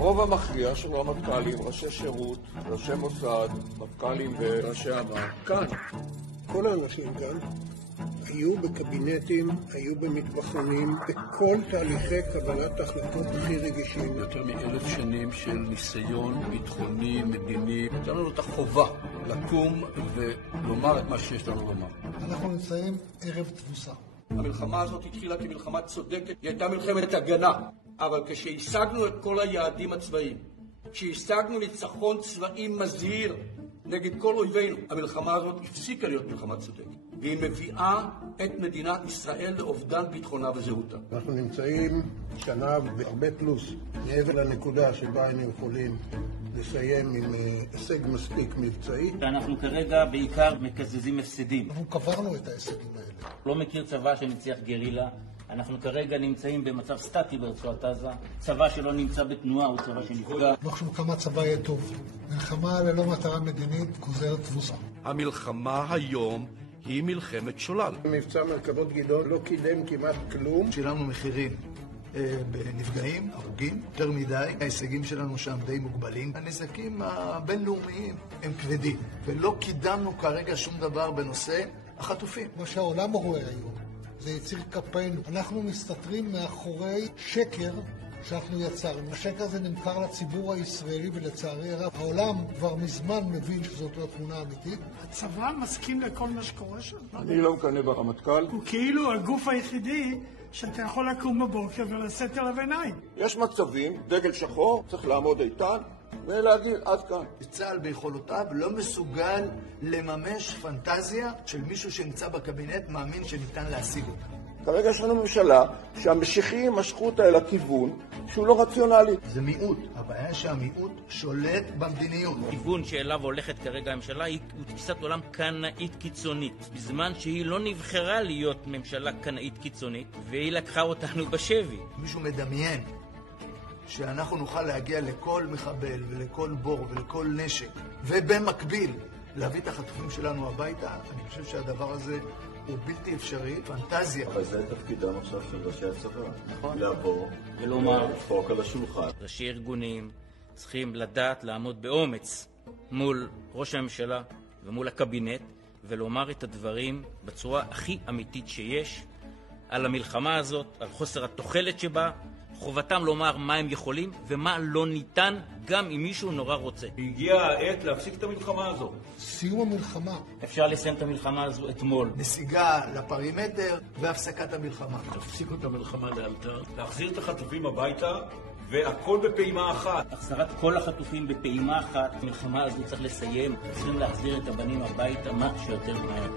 הרוב המכריע של רמטכ"לים, ראשי שירות, ראשי מוסד, מפכ"לים וראשי אמ"ן, כאן. כל האנשים כאן היו בקבינטים, היו במטבחונים, בכל תהליכי קבלת החלטות הכי רגישים. יותר מ1,000 שנים של ניסיון ביטחוני, מדיני. יש לנו את החובה לקום ולומר את מה שיש לנו לומר. אנחנו נמצאים ערב תבוסה. המלחמה הזאת התחילה כמלחמה צודקת, היא הייתה מלחמת הגנה. אבל כשהשגנו את כל היעדים הצבאיים, כשהשגנו ניצחון צבאי מזהיר נגד כל אויבינו, המלחמה הזאת הפסיקה להיות מלחמה צודקת. והיא מביאה את מדינת ישראל לאובדן ביטחונה וזהותה. אנחנו נמצאים שנה בהרבה פלוס מעבר לנקודה שבה היינו יכולים לסיים עם הישג מספיק מבצעי. ואנחנו כרגע בעיקר מקזזים הפסדים. אנחנו קברנו את ההישגים האלה. לא מכיר צבא שניצח גרילה. אנחנו כרגע נמצאים במצב סטטי ברצועת עזה. צבא שלא נמצא בתנועה הוא צבא שנפגע. לא חשוב כמה צבא יהיה טוב. מלחמה ללא מטרה מדינית גוזרת תבוסה. המלחמה היום היא מלחמת שולל. מבצע מרכבות גדעון לא קידם כמעט כלום. שילמנו מחירים בנפגעים, הרוגים, יותר מדי. ההישגים שלנו שם די מוגבלים. הנזקים הבינלאומיים הם כבדים. ולא קידמנו כרגע שום דבר בנושא החטופים. מה שהעולם רואה היום זה יציר כפינו. אנחנו מסתתרים מאחורי שקר שאנחנו יצרנו. השקר הזה נמכר לציבור הישראלי ולצערי הרב העולם כבר מזמן מבין שזאת לא תמונה אמיתית. הצבא מסכים לכל מה שקורה שם. אני לא מקנא ברמטכ"ל. הוא כאילו הגוף היחידי שאתה יכול לקום בבוקר ולשאת אליו עיניים. יש מצבים, דגל שחור, צריך לעמוד איתן ולהגיד עד כאן. צה"ל ביכולותיו לא מסוגל לממש פנטזיה של מישהו שנמצא בקבינט מאמין שניתן להשיג אותה. כרגע יש לנו ממשלה שהמשיחיים משכו אותה אל הכיוון שהוא לא רציונלי. זה מיעוט. הבעיה שהמיעוט שולט במדיניות. הכיוון שאליו הולכת כרגע הממשלה הוא תפיסת עולם קנאית קיצונית. בזמן שהיא לא נבחרה להיות ממשלה קנאית קיצונית, והיא לקחה אותנו בשבי. מישהו מדמיין שאנחנו נוכל להגיע לכל מחבל ולכל בור ולכל נשק, ובמקביל להביא את החטופים שלנו הביתה, אני חושב שהדבר הזה הוא בלתי אפשרי, פנטזיה. אבל זה תפקידם עכשיו של ראשי הצבא. נכון. לבוא ולומר, לדפוק על השולחן. ראשי ארגונים צריכים לדעת לעמוד באומץ מול ראש הממשלה ומול הקבינט, ולומר את הדברים בצורה הכי אמיתית שיש על המלחמה הזאת, על חוסר התוחלת שבה. חובתם לומר מה הם יכולים ומה לא ניתן, גם אם מישהו נורא רוצה. הגיעה העת להפסיק את המלחמה הזו. סיום המלחמה. אפשר לסיים את המלחמה הזו אתמול. נסיגה לפרימטר והפסקת המלחמה. תפסיקו את המלחמה לאלתר, להחזיר את החטופים הביתה, והכל בפעימה אחת. החזרת כל החטופים בפעימה אחת. המלחמה הזו צריך לסיים. צריכים להחזיר את הבנים הביתה מה שיותר מהר.